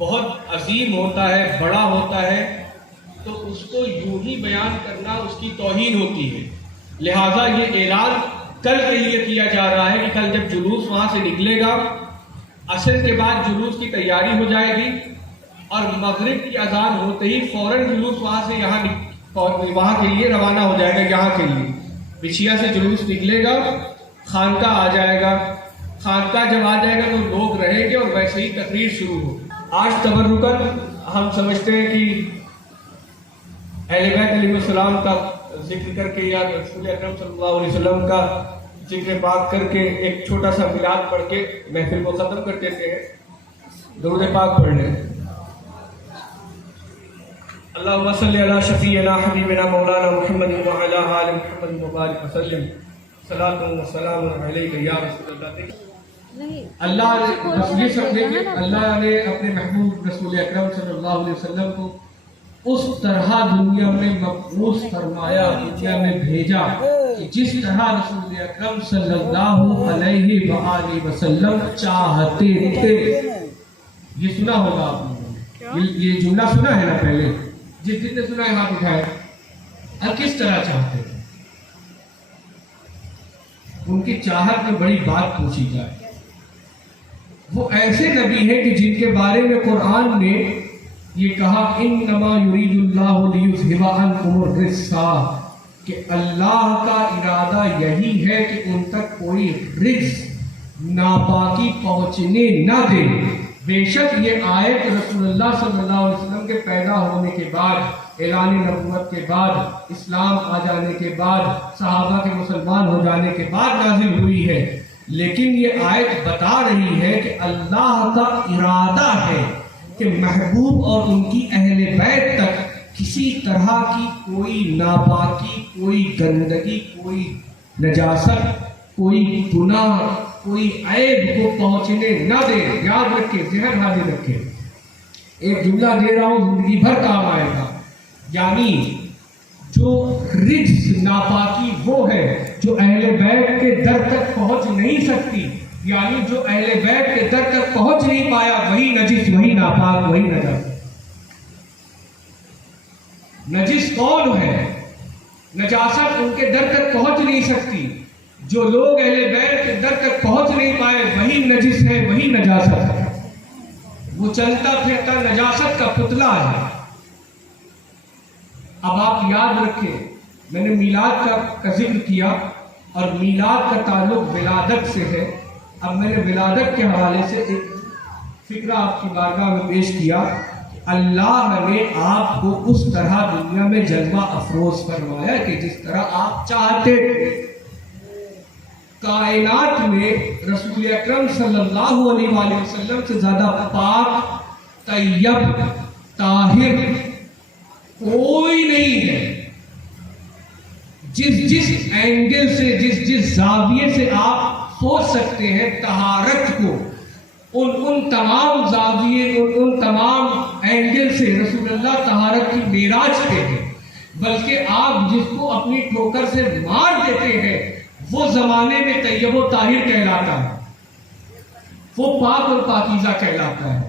بہت عظیم ہوتا ہے، بڑا ہوتا ہے، تو اس کو یوں ہی بیان کرنا اس کی توہین ہوتی ہے. لہٰذا یہ اعلان کل کے لیے کیا جا رہا ہے کہ کل جب جلوس وہاں سے نکلے گا، عصر کے بعد جلوس کی تیاری ہو جائے گی اور مغرب کی اذان ہوتے ہی فوراً جلوس وہاں سے وہاں کے لیے روانہ ہو جائے گا. یہاں کے لیے بچھیا سے جلوس نکلے گا، خانقاہ آ جائے گا. خانقاہ جب آ جائے گا تو لوگ رہیں گے اور ویسے ہی تقریر شروع ہو. آج تبرکاً ہم سمجھتے ہیں کہ اہل بیت علیہ السلام کا ذکر کر کے یا رسول اکرم صلی اللہ علیہ وسلم کا ذکر پاک کر کے ایک چھوٹا سا میلاد پڑھ کے محفل کو ختم کر دیتے ہیں. درود پاک پڑھ لیں. اللہم صلی علی شفیعنا حبیبنا مولانا محمد وعلی آل محمد مبارک وسلم. صلاۃ و سلام علیک یا رسول اللہ. اللہ نے یہ سمجھے کہ اللہ نے اپنے محبوب رسول اکرم صلی اللہ علیہ وسلم کو اس طرح دنیا میں مبعوث فرمایا، دنیا میں بھیجا کہ جس طرح رسول اکرم صلی اللہ علیہ وآلہ وسلم چاہتے تھے. یہ سنا ہوگا آپ نے، یہ جملہ سنا ہے نا پہلے؟ جس نے سنا ہے ہاتھ اٹھائے. اور کس طرح چاہتے تھے؟ ان کی چاہت میں بڑی بات پوچھی جائے. وہ ایسے نبی ہیں کہ جن کے بارے میں قرآن نے یہ کہا انما یرید اللہ لیذھب عنکم الرجس، کہ اللہ کا ارادہ یہی ہے کہ ان تک کوئی رجس، ناپاکی پہنچنے نہ دے. بے شک یہ آیت رسول اللہ صلی اللہ علیہ وسلم کے پیدا ہونے کے بعد، اعلان نبوت کے بعد، اسلام آ جانے کے بعد، صحابہ کے مسلمان ہو جانے کے بعد نازل ہوئی ہے. لیکن یہ آیت بتا رہی ہے کہ اللہ کا ارادہ ہے کہ محبوب اور ان کی اہل بیت تک کسی طرح کی کوئی ناپاکی، کوئی گندگی، کوئی نجاست، کوئی گناہ، کوئی عیب کو پہنچنے نہ دے. یاد رکھے، ذہن حاضر رکھے. ایک جملہ دے رہا ہوں، زندگی بھر کام آئے گا. یعنی جو رجس، ناپاکی وہ ہے جو اہل بیت کے در تک پہنچ نہیں سکتی. یعنی جو اہل بیت کے در تک پہنچ نہیں پایا وہی نجس، وہی ناپاک، وہی نجس. نجس کون ہے؟ نجاست ان کے در تک پہنچ نہیں سکتی. جو لوگ اہل بیت کے در تک پہنچ نہیں پائے وہی نجس ہے، وہی نجاست ہے. وہ چلتا پھرتا نجاست کا پتلا ہے. اب آپ یاد رکھیں، میں نے میلاد کا ذکر کیا اور میلاد کا تعلق ولادت سے ہے. اب میں نے ولادت کے حوالے سے ایک فکرہ آپ کی بارگاہ میں پیش کیا. اللہ نے آپ کو اس طرح دنیا میں جلوہ افروز فرمایا کہ جس طرح آپ چاہتے تھے. کائنات میں رسول اکرم صلی اللہ علیہ وآلہ وسلم سے زیادہ پاک، طیب، طاہر کوئی نہیں ہے. جس اینگل سے، جس زاویے سے آپ سوچ سکتے ہیں طہارت کو، ان تمام زاویے، ان تمام اینگل سے رسول اللہ طہارت کی معراج پہ ہے. بلکہ آپ جس کو اپنی ٹھوکر سے مار دیتے ہیں وہ زمانے میں طیب و طاہر کہلاتا ہے، وہ پاک اور پاکیزہ کہلاتا ہے.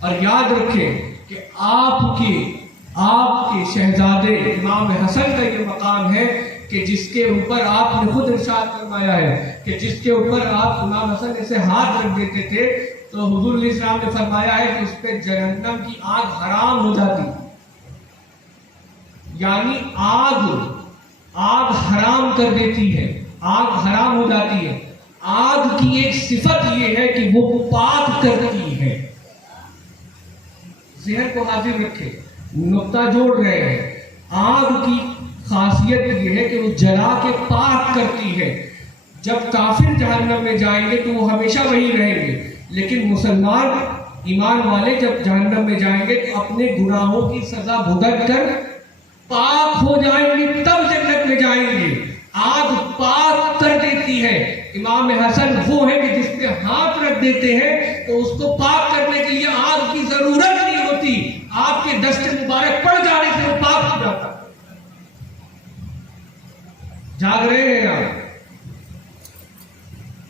اور یاد رکھیں کہ آپ کے شہزادے امام حسن کا یہ مقام ہے کہ جس کے اوپر آپ نے خود ارشاد فرمایا ہے کہ جس کے اوپر آپ امام حسن ایسے ہاتھ رکھ دیتے تھے تو حضور علیہ السلام نے فرمایا ہے کہ اس پہ جہنم کی آگ حرام ہو جاتی. یعنی آگ حرام کر دیتی ہے، آگ حرام ہو جاتی ہے. آگ کی ایک صفت یہ ہے کہ وہ پاک کرتی ہے. ذہن کو حاضر رکھے، نقطہ جوڑ رہے ہیں. آگ کی خاصیت یہ ہے کہ وہ جلا کے پاک کرتی ہے. جب کافر جہنم میں جائیں گے تو وہ ہمیشہ وہی رہیں گے، لیکن مسلمان ایمان والے جب جہنم میں جائیں گے تو اپنے گناہوں کی سزا بھگت کر پاک ہو جائیں گے، تب جنت میں جائیں گے. آگ پاک کر دیتی ہے. امام حسن وہ ہے کہ جس پہ ہاتھ رکھ دیتے ہیں تو اس کو پاک کرنے کے لیے آگ کی ضرورت نہیں ہوتی، آپ کے دست مبارک پڑ جانے سے وہ پاک ہو جاتا. جاگ رہے ہیں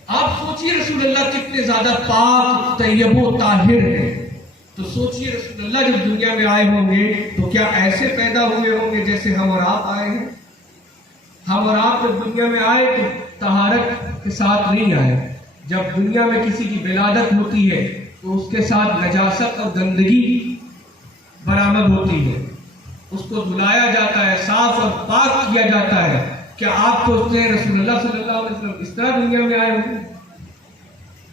آپ سوچیے رسول اللہ کتنے زیادہ پاک، طیب و طاہر ہیں. تو سوچئے رسول اللہ جب دنیا میں آئے ہوں گے تو کیا ایسے پیدا ہوئے ہوں گے جیسے ہم اور آپ آئے ہیں؟ ہم اور آپ جب دنیا میں آئے تو طہارت کے ساتھ نہیں آئے. جب دنیا میں کسی کی ولادت ہوتی ہے تو اس کے ساتھ نجاست اور گندگی برآمد ہوتی ہے، اس کو دھلایا جاتا ہے، صاف اور پاک کیا جاتا ہے. کیا آپ سوچتے ہیں رسول اللہ صلی اللہ علیہ وسلم اس طرح دنیا میں آئے ہوں گے؟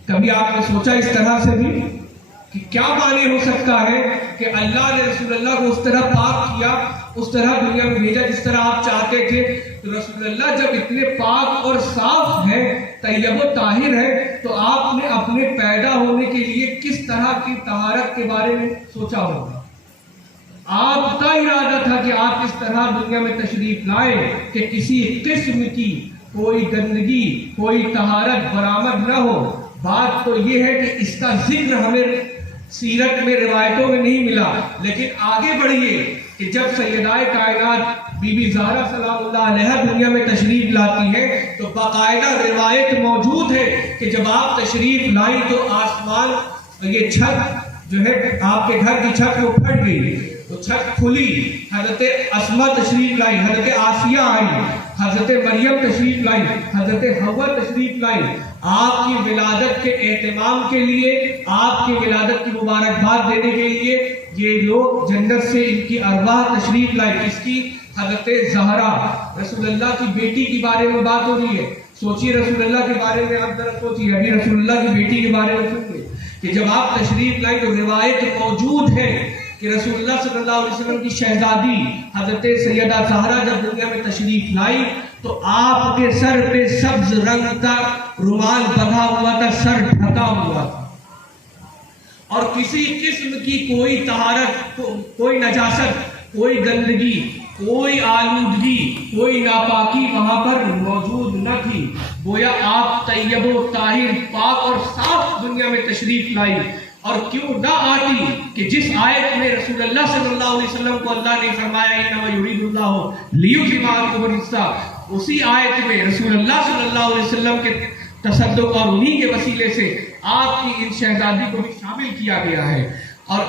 کبھی آپ نے سوچا اس طرح سے بھی کہ کیا معنی ہو سکتا ہے کہ اللہ نے رسول اللہ کو اس طرح پاک کیا، اس طرح دنیا میں بھیجا جس طرح آپ چاہتے تھے؟ تو رسول اللہ جب اتنے پاک اور صاف ہیں، طیب و طاہر ہے، تو آپ نے اپنے پیدا ہونے کے لیے کس طرح کی طہارت کے بارے میں سوچا ہوگا؟ آپ کا ارادہ تھا کہ آپ اس طرح دنیا میں تشریف لائیں کہ کسی قسم کی کوئی گندگی، کوئی طہارت برآمد نہ ہو. بات تو یہ ہے کہ اس کا ذکر ہمیں سیرت میں روایتوں میں نہیں ملا. لیکن آگے بڑھیے کہ جب سیدہ کائنات بی بی زہرا سلام اللہ علیہا دنیا میں تشریف لاتی ہیں تو باقاعدہ روایت موجود ہے کہ جب آپ تشریف لائیں تو آسمان، یہ چھت جو ہے آپ کے گھر کی چھت وہ پھٹ گئی، تو چھت کھلی، حضرت اسما تشریف لائی، حضرت آسیہ آئی، حضرت مریم تشریف لائی، حضرت حوا تشریف لائی. آپ کی ولادت کے اہتمام کے لیے، آپ کی ولادت کی مبارکباد دینے کے لیے یہ لوگ جنت سے ان کی ارواح تشریف لائی. اس کی حضرت زہرا رسول اللہ کی بیٹی کے بارے میں بات ہو رہی ہے. سوچیے رسول اللہ کے بارے میں، آپ ذرا سوچیے ابھی رسول اللہ کی بیٹی کے بارے میں سن لیں کہ جب آپ تشریف لائیں تو روایت موجود ہے کہ رسول اللہ صلی اللہ علیہ وسلم کی شہزادی حضرت سیدہ زہرا جب دنیا میں تشریف لائی تو آپ کے سر پہ سبز رنگ کا رومال بندھا ہوا تھا، سر ڈھکا ہوا تھا، اور کسی قسم کی کوئی طہارت، کوئی نجاست، کوئی گندگی، کوئی آلودگی، کوئی ناپاکی وہاں پر موجود نہ تھی. گویا آپ طیب و طاہر، پاک اور صاف دنیا میں تشریف لائی. اور کیوں نہ آتی کہ جس آیت میں رسول اللہ صلی اللہ علیہ وسلم کو اللہ نے فرمایا انما یرید اللہ لییذہب عنکم الرجس، اسی آیت میں رسول اللہ صلی اللہ علیہ وسلم کے تصدق اور انہی کے وسیلے سے آپ کی ان شہزادی کو بھی شامل کیا گیا ہے. اور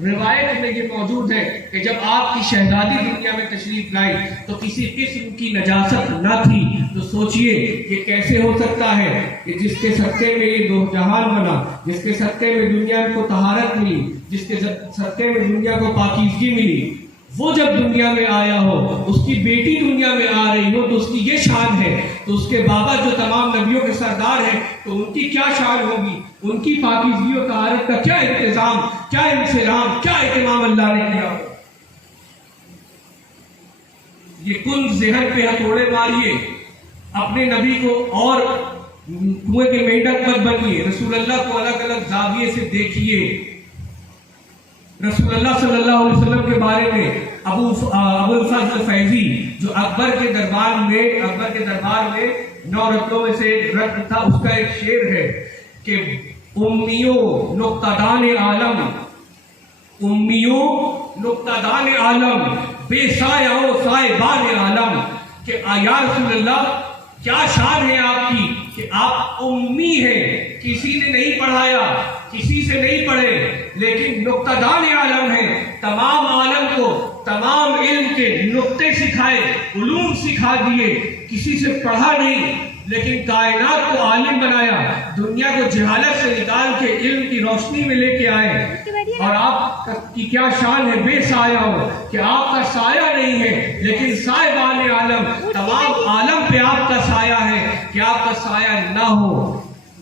روایت میں یہ موجود ہے کہ جب آپ کی شہزادی دنیا میں تشریف لائی تو کسی قسم کی نجاست نہ تھی. تو سوچئے یہ کیسے ہو سکتا ہے کہ جس کے صدقے میں یہ دو جہان بنا، جس کے صدقے میں دنیا کو طہارت ملی، جس کے صدقے میں دنیا کو پاکیزگی ملی، وہ جب دنیا میں آیا ہو، اس کی بیٹی دنیا میں آ رہی ہو تو اس کی یہ شان ہے. تو اس کے بابا جو تمام نبیوں کے سردار ہیں تو ان کی کیا شان ہوگی، ان کی پاکیزگی و طہارت کا کیا انتظام، کیا انسلام، کیا اہتمام اللہ نے کیا ہو. یہ کن ذہن پہ ہتھوڑے ماریے، اپنے نبی کو اور کنویں کے مینڈک مت بنیے، رسول اللہ کو الگ الگ زاویے سے دیکھیے. رسول اللہ صلی اللہ علیہ وسلم کے بارے میں ابو الفضل فیضی جو اکبر کے دربار میں 9 رتنوں میں سے ایک رتن تھا، اس کا ایک شعر ہے کہ امیوں نقطہدان عالم بے سایہ صاحبان عالم، کہ یا رسول اللہ کیا شان ہے آپ کی کہ آپ امی ہیں، کسی نے نہیں پڑھایا، کسی سے نہیں پڑھے، لیکن نقطہدان عالم ہیں، تمام عالم کو تمام علم کے نقطے سکھائے، علوم سکھا دیے، کسی سے پڑھا نہیں لیکن کائنات کو عالم بنایا، دنیا کو جہالت سے نکال کے علم کی روشنی میں لے کے آئے. اور آپ کی کیا شان ہے بے سایہ ہو، کہ آپ کا سایہ نہیں ہے لیکن صاحبان عالم، تمام عالم پہ آپ کا سایہ ہے، کہ آپ کا سایہ نہ ہو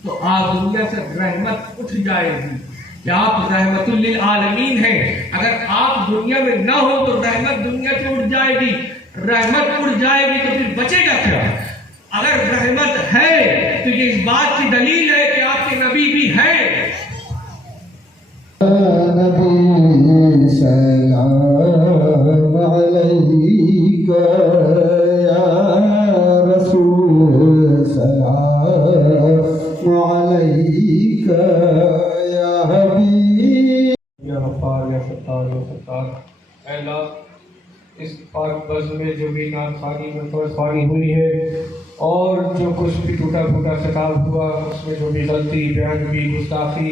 تو آپ دنیا سے رحمت اٹھ جائے گی، کہ آپ رحمت للعالمین ہیں. اگر آپ دنیا میں نہ ہو تو رحمت دنیا سے اٹھ جائے گی، رحمت اٹھ جائے گی تو پھر بچے گا کیا؟ اگر رحمت ہے تو یہ اس بات کی دلیل ہے کہ آپ کے نبی بھی ہیں. نبی سلام علیکہ یا رسول سلام علیکہ یا حبیب. یا غفار، یا ستار، یا ستار، اے اللہ اس پاک بز میں جو بھی نعت خوانی میں خوانی ہوئی ہے اور جو کچھ بھی ٹوٹا پھوٹا خطاب ہوا اس میں جو بھی غلطی، بیان بھی، گستاخی